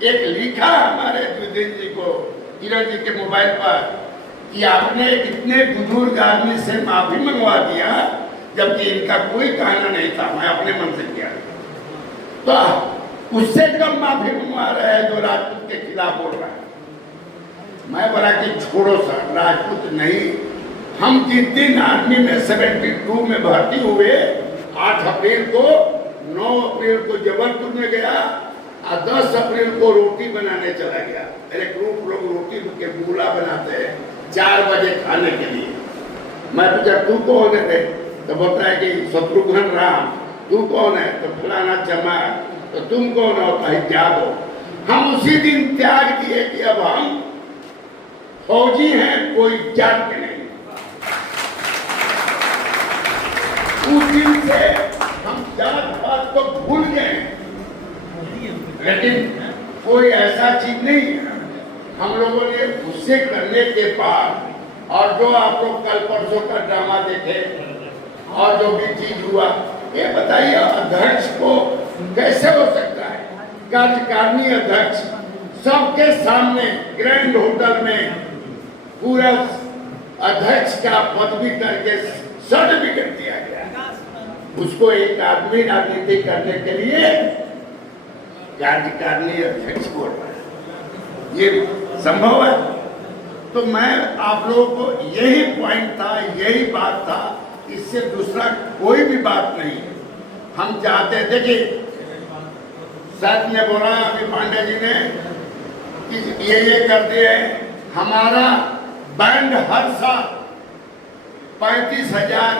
एक लिखा हमारे द्विजेंद्र जी को, किरण जी के मोबाइल पर, कि आपने इतने बुजुर्ग आदमी से माफी मंगवा दिया, जबकि इनका कोई कहना नहीं था, मैं अपने मन से किया। तो उससे कम माफी मंगवा रहे हैं जो राजपूत के खिलाफ बोल रहा है। मैं बोला कि छोड़ो सर, राजपूत नहीं, हम जिस दिन आर्मी में 72 में भर्ती हुए, 8 अप्रैल को, 9 अप्रैल को जबलपुर में गया और 10 अप्रैल को रोटी बनाने चला गया। मेरे ग्रुप लोग रोटी के गोला बनाते हैं 4 बजे खाने के लिए। मैं पूछा तू कौन है? तो बोलता है कि शत्रुघ्न राम। तू कौन है? तो फलाना चमार। तो तुम कौन हो? त्याग हो। हम उसी दिन त्याग दिए कि अब हम फौजी हैं, कोई जात के नहीं। उस दिन से हम जात पात को भूल गए, लेकिन कोई ऐसा चीज नहीं है। हम लोगों ने गुस्से करने के बाद, और जो आप लोग कल परसों का ड्रामा देखे और जो भी चीज हुआ, ये बताइए अध्यक्ष को कैसे हो सकता है? कार्यकारिणी अध्यक्ष सबके सामने ग्रैंड होटल में पूरा अध्यक्ष का पदवी करके सर्टिफिकेट दिया गया। उसको एक आदमी राजनीति करने के लिए कार्यकारिणी अध्यक्ष बोल रहा है, ये संभव है? तो मैं आप लोगों को यही पॉइंट था, यही बात था, इससे दूसरा कोई भी बात नहीं। हम चाहते, देखिए सच ने बोला अभी पांडे जी ने कि ये कर दिए। हमारा बैंड हर साल 35,000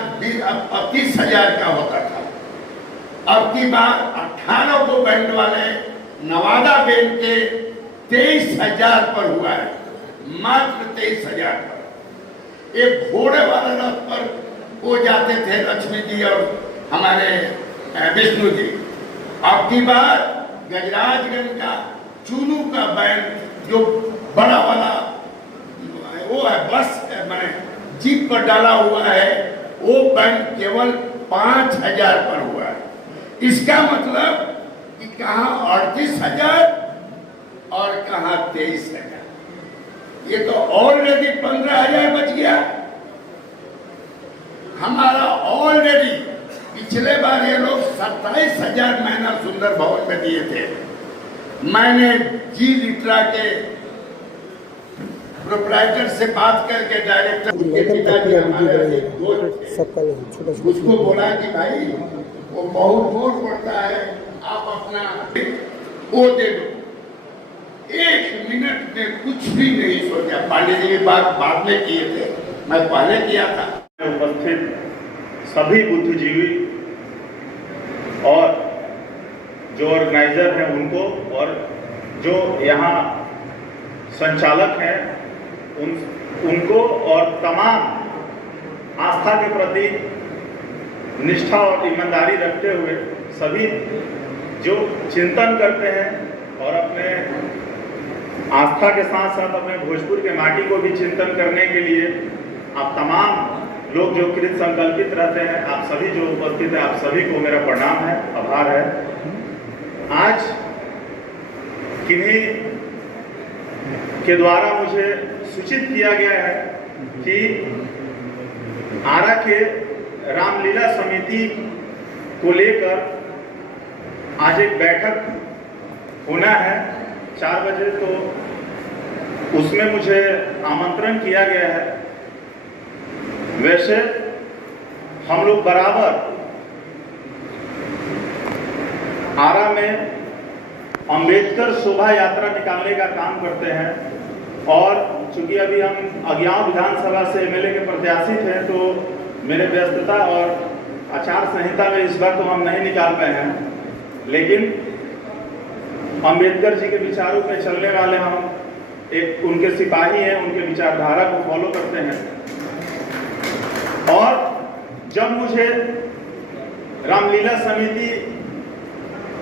30,000 का होता था। अब की बार 18 को बैंड वाले नवादा बैंड के 23,000 पर हुआ है, मात्र 23,000 पर। एक घोड़े वाले रथ पर वो जाते थे लक्ष्मी जी और हमारे विष्णु जी। अब की बार गजराजगंज का चूनू का बैंड जो बड़ा वाला वो है, बस मैंने जीप पर डाला हुआ है, वो बैंड केवल 5,000 पर हुआ है। इसका मतलब कि कहाँ 38,000 और कहाँ 23,000। ये तो ऑलरेडी 15,000 बच गया। हमारा ऑलरेडी पिछले बार ये लोग 27,000 महीना सुंदर भवन में दिए थे। मैंने जी लिट्रा के प्रोप्राइटर से बात करके डायरेक्टर उनके पिताजी हमारे उसको बोला कि भाई वो बहुत दूर पड़ता है, आप अपना वो दे दो। 1 मिनट में कुछ भी नहीं सोचा। पांडे जी की बात बाद में किए थे, मैं पहले किया था। उपस्थित सभी बुद्धिजीवी और जो ऑर्गेनाइजर हैं उनको, और जो यहाँ संचालक हैं उनको, और तमाम आस्था के प्रति निष्ठा और ईमानदारी रखते हुए सभी जो चिंतन करते हैं और अपने आस्था के साथ साथ अपने भोजपुर के माटी को भी चिंतन करने के लिए आप तमाम लोग जो कृत संकल्पित रहते हैं, आप सभी जो उपस्थित हैं, आप सभी को मेरा प्रणाम है, आभार है। आज किन्हीं के द्वारा मुझे सूचित किया गया है कि आरा के रामलीला समिति को लेकर आज एक बैठक होना है 4 बजे, तो उसमें मुझे आमंत्रण किया गया है। वैसे हम लोग बराबर आरा में अंबेडकर शोभा यात्रा निकालने का काम करते हैं, और चूंकि अभी हम अज्ञाव विधानसभा से एमएलए के प्रत्याशी थे, तो मेरे व्यस्तता और आचार संहिता में इस बार तो हम नहीं निकाल पाए हैं, लेकिन अंबेडकर जी के विचारों पे चलने वाले हम एक उनके सिपाही हैं, उनके विचारधारा को फॉलो करते हैं। और जब मुझे रामलीला समिति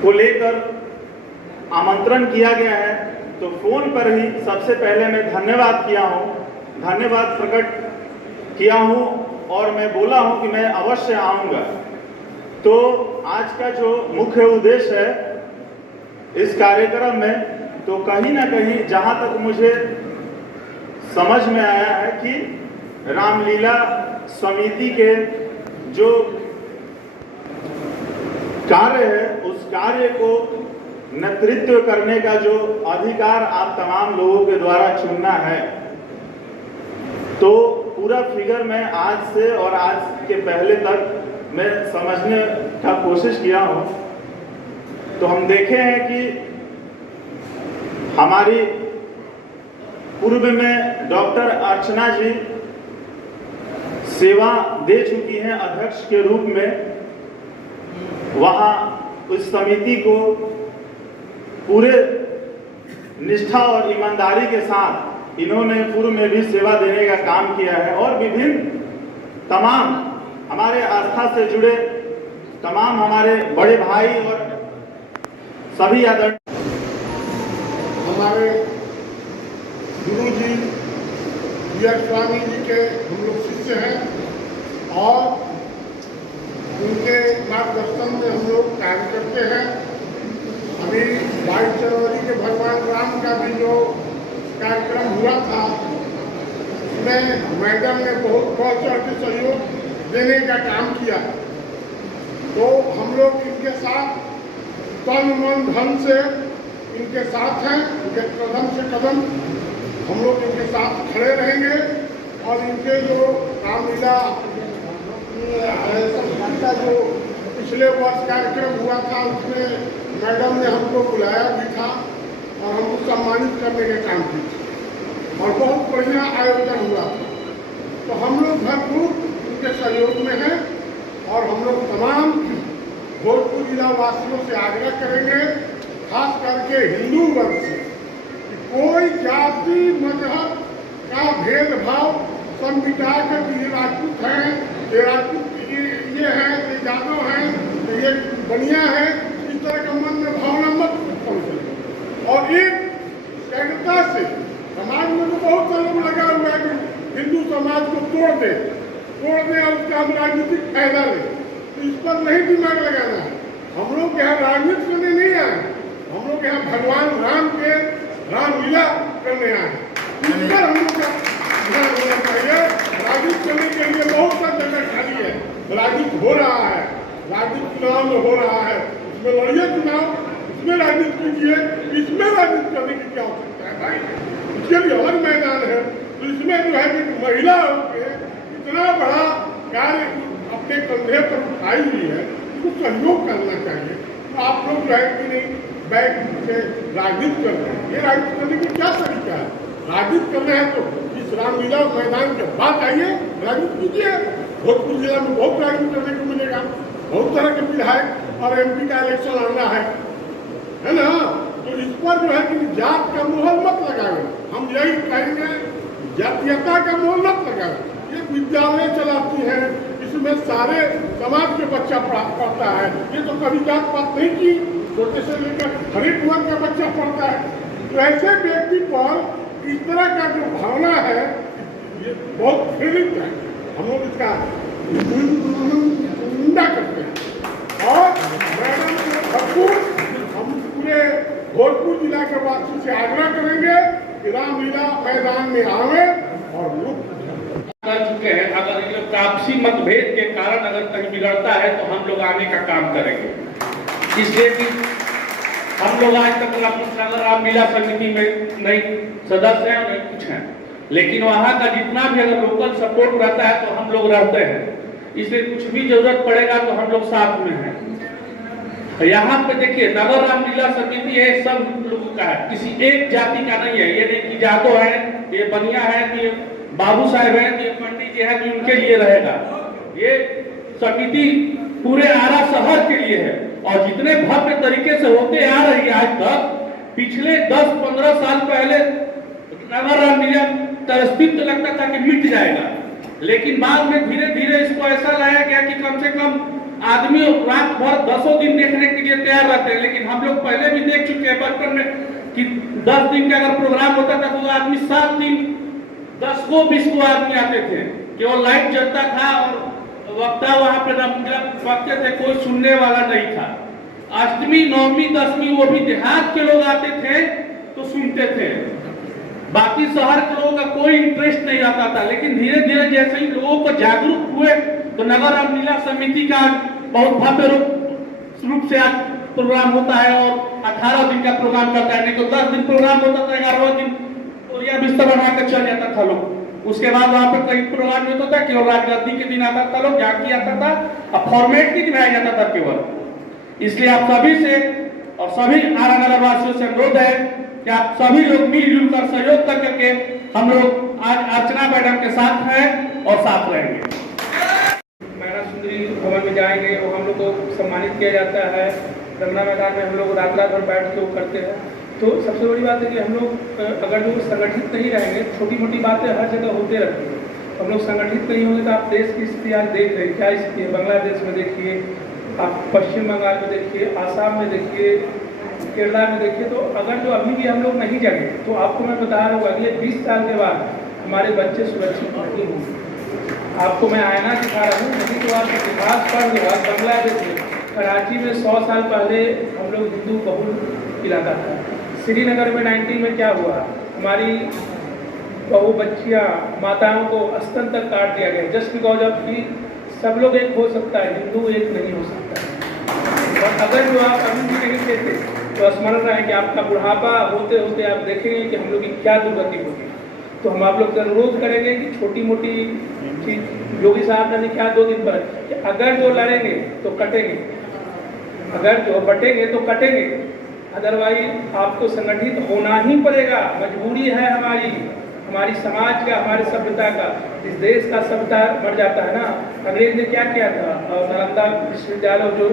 को लेकर आमंत्रण किया गया है, तो फोन पर ही सबसे पहले मैं धन्यवाद प्रकट किया हूं, और मैं बोला हूं कि मैं अवश्य आऊंगा। तो आज का जो मुख्य उद्देश्य है इस कार्यक्रम में, तो कहीं ना कहीं जहां तक मुझे समझ में आया है कि रामलीला समिति के जो कार्य है, उस कार्य को नेतृत्व करने का जो अधिकार आप तमाम लोगों के द्वारा चुनना है, तो पूरा फिगर मैं आज से और आज के पहले तक मैं समझने का कोशिश किया हूं। तो हम देखे हैं कि हमारी पूर्व में डॉक्टर अर्चना जी सेवा दे चुकी हैं अध्यक्ष के रूप में। वहां उस समिति को पूरे निष्ठा और ईमानदारी के साथ इन्होंने पूर्व में भी सेवा देने का काम किया है, और विभिन्न तमाम हमारे आस्था से जुड़े तमाम हमारे बड़े भाई और सभी आदरणीय हमारे गुरु जी स्वामी जी के हम लोग शिष्य हैं, और उनके मार्गदर्शन में हम लोग कार्य करते हैं। अभी 22 जनवरी के भगवान राम का भी जो कार्यक्रम हुआ था, उसमें मैडम ने बहुत बढ़ चढ़ के सहयोग देने का काम किया। तो हम लोग इनके साथ तन मन धन से इनके साथ हैं, इनके कदम से कदम हम लोग इनके साथ खड़े रहेंगे। और इनके जो रामलीला का जो पिछले वर्ष कार्यक्रम हुआ था, उसमें मैडम ने हमको बुलाया भी था और हमको सम्मानित करने का काम किया, और बहुत बढ़िया आयोजन हुआ था। तो हम लोग भरपूर उनके सहयोग में हैं, और हम लोग तमाम भोजपुर जिला वासियों से आग्रह करेंगे, खास करके हिंदू वर्ग से, कि कोई जाति मजहब का भेदभाव सब मिटा कर ये राजपूत हैं, ये राजपूत ये हैं, ये यादव हैं, ये बनिया है, इस तरह का मन में भावना मत पहुँचे। और एक एकता से समाज में तो बहुत सा लोग लगा हुआ है कि हिंदू समाज को तोड़ दे और उसका हम राजनीतिक फायदा ले, तो इस पर नहीं दिमाग लगाना है। हम लोग यहाँ राजनीति करने नहीं आए, हम लोग यहाँ भगवान राम के रामलीला करने आए। इस पर हम लोग का ध्यान होना चाहिए। राजनीति करने के लिए बहुत सा जगह खाली है, राजनीति हो रहा है, राजनीति चुनाव में हो रहा है, इसमें लड़िए चुनाव, इसमें राजनीति कीजिए, इसमें राजनीति करने की क्या आवश्यकता है भाई? इसके लिए अलग मैदान है। तो इसमें जो है कि महिला होकर इतना बड़ा कार्य अपने कंधे पर उठाई हुई है, उसको सहयोग करना चाहिए। तो आप लोग जो है कि नहीं बैठ के राजनीति कर रहे हैं, ये राजनीति करने की क्या तरीका है? राजनीति कर रहे हैं तो इस रामलीला मैदान के बाद आइए, राजनीति कीजिए। भोजपुर जिला में बहुत राजनीति करने को मिलेगा, बहुत तरह के विधायक और MP का इलेक्शन आना है ना? तो इस पर जो है कि जात का मोहर मत लगावे। हम यही कहेंगे, जातीयता का मोहर मत लगावे। ये विद्यालय चलाती है, इसमें सारे समाज के बच्चा पढ़ता है। ये तो कभी जात पात नहीं की, छोटे से लेकर हर एक वर्ग का बच्चा पढ़ता है। तो ऐसे व्यक्ति पर इस तरह का जो भावना है, ये बहुत घृणित है। हम लोग इसका निंदा करते हैं और मैडम को भरपूर हम पूरे भोजपुर जिला के वासी से आग्रह करेंगे कि रामलीला मैदान में आवे और लोग कर चुके हैं। अगर ये आपसी मतभेद के कारण अगर कहीं बिगड़ता है तो हम लोग आने का काम करेंगे। इसलिए कि हम लोग आज तक नगर रामलीला समिति में नहीं सदस्य हैं और नहीं कुछ हैं, लेकिन वहाँ का जितना भी अगर लोकल सपोर्ट रहता है तो हम लोग रहते हैं। इसलिए कुछ भी जरूरत पड़ेगा तो हम लोग साथ में हैं। यहाँ पे देखिए, नगर रामलीला समिति है सब लोगों का है, किसी एक जाति का नहीं है। ये नहीं कि जादव है, ये बनिया है, ये बाबू साहब है, ये पंडित जी है, उनके लिए रहेगा। ये समिति पूरे आरा शहर के लिए है और जितने भव्य तरीके से होते आ रही है आज तक, पिछले 10-15 साल पहले नगर रामलीला अस्तित्व लगता था कि मिट जाएगा, लेकिन बाद में धीरे धीरे इसको ऐसा लाया गया कि कम से कम आदमी रात भर 10 दिन देखने के लिए तैयार रहते हैं। लेकिन हम लोग पहले भी देख चुके हैं बचपन में कि 10 दिन का अगर प्रोग्राम होता था तो आदमी 7 दिन 10-20 आदमी आते थे, केवल लाइट जलता था और वक्ता वहां पे वक्ते थे, कोई सुनने वाला नहीं था। अष्टमी, नवमी, दसवीं वो भी देहात के लोग आते थे तो सुनते थे, बाकी शहर के लोगों का कोई इंटरेस्ट नहीं आता था। लेकिन धीरे धीरे जैसे ही लोगों को जागरूक हुए तो नगर रामलीला समिति का बहुत भव्य रूप से आज प्रोग्राम होता है और 18 दिन का प्रोग्राम करता है। नहीं तो 10 दिन प्रोग्राम होता था, 11वां दिन बोरिया बिस्तर बना कर चल जाता था लोग। उसके बाद वहां पर कई प्रोग्राम नहीं होता था, केवल राजगद्दी के दिन आता था, लोग जागती आता था और फॉर्मेट की दिखाया जाता था केवल। इसलिए आप सभी से और सभी आरा नगर वासियों से अनुरोध है कि आप सभी लोग मिलजुल कर सहयोग करके हम लोग आज अर्चना मैडम के साथ हैं और साथ रहेंगे। मैडम सुंदरी भवन में जाएंगे, वो हम लोग को सम्मानित किया जाता है। रमना मैदान में हम लोग रात भर बैठ के वो करते हैं। तो सबसे बड़ी बात है कि हम लोग अगर जो संगठित नहीं रहेंगे, छोटी मोटी बातें हर जगह होते रहती हैं। हम लोग संगठित नहीं होंगे तो आप देश की स्थिति आज देख रहे हैं, क्या स्थिति है। बांग्लादेश में देखिए, आप पश्चिम बंगाल में देखिए, आसाम में देखिए, केरला में देखिए। तो अगर जो अभी भी हम लोग नहीं जगे तो आपको मैं बता रहा हूँ अगले 20 साल के बाद हमारे बच्चे सुरक्षित नहीं होंगे। आपको मैं आईना दिखा रहा हूँ, नहीं तो आप इतिहास पढ़ लो। आज बांग्लादेश में, कराची में 100 साल पहले हम लोग हिंदू बहुल इलाका था। श्रीनगर में 19 में क्या हुआ, हमारी बहु बच्चियाँ माताओं को स्तन तक काट दिया गया जस्ट बिकॉज ऑफ कि सब लोग एक हो सकता है, हिंदू एक नहीं हो सकता। और अगर जो आप अभी भी नहीं देते तो स्मरण रहे कि आपका बुढ़ापा होते होते आप देखेंगे कि हम लोग की क्या दुर्गति होगी। तो हम आप लोग से अनुरोध करेंगे कि छोटी मोटी चीज योगी साहब ने क्या 2 दिन पर कि अगर जो लड़ेंगे तो कटेंगे, अगर जो बटेंगे तो कटेंगे, अदरवाइज आपको संगठित होना ही पड़ेगा। मजबूरी है हमारी समाज का, हमारी सभ्यता का, इस देश का सभ्यता मर जाता है ना। अंग्रेज ने क्या किया था, नालंदा विश्वविद्यालय जो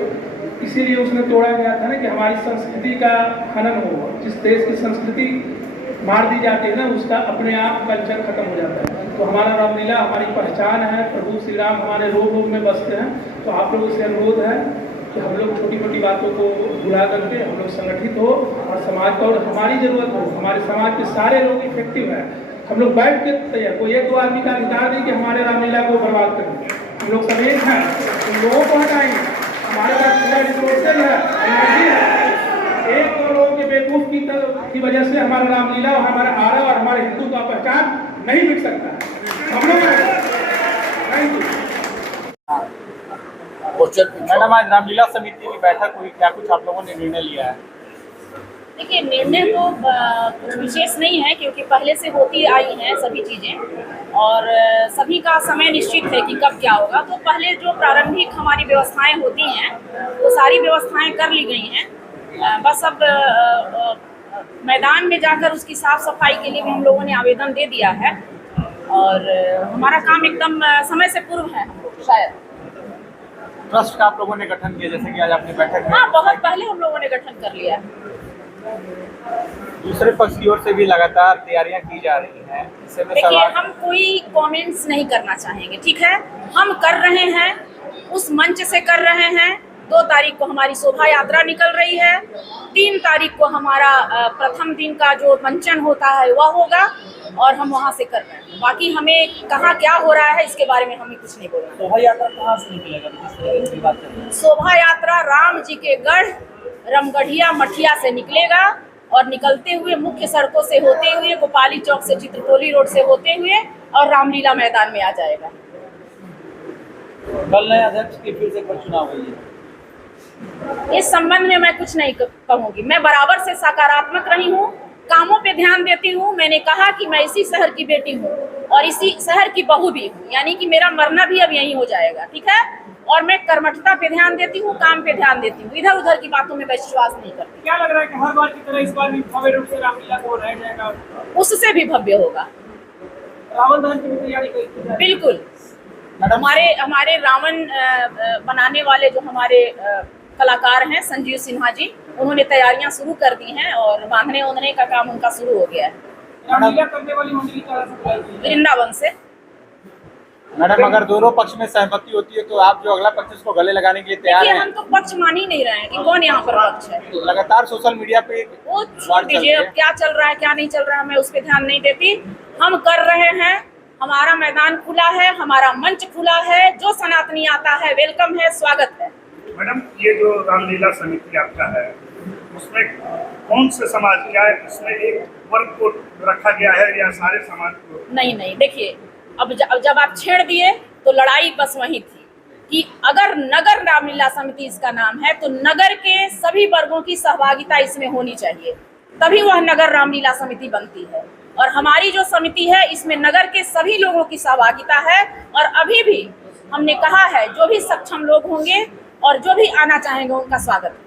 इसीलिए उसने तोड़ा गया था ना कि हमारी संस्कृति का हनन हो। जिस देश की संस्कृति मार दी जाती है ना, उसका अपने आप कल्चर खत्म हो जाता है। तो हमारा रामलीला हमारी पहचान है, प्रभु श्री राम हमारे रोग रोग में बसते हैं। तो आप लोगों से अनुरोध है कि हम लोग छोटी मोटी बातों को भुला करके हम लोग संगठित हो और समाज को, और हमारी जरूरत हो, हमारे समाज के सारे लोग इफेक्टिव हैं। हम लोग बैठ के तैयार, कोई 1-2 आदमी का अधिकार नहीं कि हमारे रामलीला को बर्बाद करें। हम लोग सब एक हैं, उन लोगों को हटाएंगे। हमारे पास पूरा रिसोर्सेज है, एनर्जी है। 1-2 लोगों के बेवकूफ़ की तरह की वजह से हमारा रामलीला और हमारा आरा और हमारे हिंदू का पहचान नहीं मिट सकता है। हम लोग मैडम, आज रामलीला समिति की बैठक हुई, क्या कुछ आप लोगों ने निर्णय लिया है? देखिए, निर्णय तो कुछ विशेष नहीं है, क्योंकि पहले से होती आई हैं सभी चीज़ें और सभी का समय निश्चित है कि कब क्या होगा। तो पहले जो प्रारंभिक हमारी व्यवस्थाएं होती हैं वो सारी व्यवस्थाएं कर ली गई हैं। बस अब मैदान में जाकर उसकी साफ सफाई के लिए भी हम लोगों ने आवेदन दे दिया है और हमारा काम एकदम समय से पूर्व है। शायद ट्रस्ट का आप लोगों ने गठन किया, जैसे कि आज आपने बैठक में? हाँ, बहुत पहले हम लोगों ने गठन कर लिया है। दूसरे पक्ष की ओर से भी लगातार तैयारियां की जा रही हैं। देखिए, हम कोई कमेंट्स नहीं करना चाहेंगे, ठीक है? हम कर रहे हैं, उस मंच से कर रहे हैं। 2 तारीख को हमारी शोभा यात्रा निकल रही है, 3 तारीख को हमारा प्रथम दिन का जो मंचन होता है वह होगा और हम वहाँ से कर रहे हैं। बाकी हमें कहाँ क्या हो रहा है इसके बारे में हमें कुछ नहीं बोलना। शोभा यात्रा कहाँ से निकलेगा? शोभा यात्रा राम जी के गढ़ रमगढ़िया मठिया से निकलेगा और निकलते हुए मुख्य सड़कों से होते हुए गोपाली चौक से चित्रकोली रोड से होते हुए और रामलीला मैदान में आ जाएगा। कल नए अध्यक्ष की फिर से चुनाव हुई है, इस संबंध में मैं कुछ नहीं कहूँगी। मैं बराबर से सकारात्मक रही हूँ, कामों पे ध्यान देती हूँ। मैंने कहा कि मैं इसी शहर की बेटी हूँ और इसी शहर की बहू भी हूँ, यानी कि मेरा मरना भी अब यहीं हो जाएगा, ठीक है? और मैं कर्मठता पे ध्यान देती हूँ, काम पे ध्यान देती हूँ, इधर उधर की बातों में विश्वास नहीं करती। क्या लग रहा है कि हर बार की तरह इस बार भी भव्य रूप से रामलीला को मनाया जाएगा? उससे भी भव्य होगा। रावण दहन की भी तैयारी की जा रही है? बिल्कुल। हमारे रावण बनाने वाले जो हमारे कलाकार हैं संजीव सिन्हा जी, उन्होंने तैयारियां शुरू कर दी हैं और बांधने ओंधने का काम उनका शुरू हो गया है। रामलीला करने वाली मंडली कहाँ से बुलाई गई है? वृंदावन से। मैडम, अगर दोनों पक्ष में सहमति होती है तो आप जो अगला पक्ष उसको गले लगाने के लिए तैयार हैं? हम तो पक्ष मान ही नहीं रहे हैं कि कौन यहाँ पर पक्ष है। लगातार सोशल मीडिया पे वो छोड़ दीजिए, अब क्या चल रहा है क्या नहीं चल रहा है मैं उस पर ध्यान नहीं देती। हम कर रहे हैं, हमारा मैदान खुला है, हमारा मंच खुला है, जो सनातनी आता है वेलकम है, स्वागत है। मैडम, ये जो रामलीला समिति आपका है उसमें कौन से समाज, क्या इसमें एक वर्ग को रखा गया है या सारे समाज को? नहीं, देखिए, अब जब आप छेड़ दिए तो लड़ाई बस वही थी कि अगर नगर रामलीला समिति इसका नाम है तो नगर के सभी वर्गों की सहभागिता इसमें होनी चाहिए, तभी वह नगर रामलीला समिति बनती है। और हमारी जो समिति है इसमें नगर के सभी लोगों की सहभागिता है और अभी भी हमने कहा है जो भी सक्षम लोग होंगे और जो भी आना चाहेंगे उनका स्वागत है।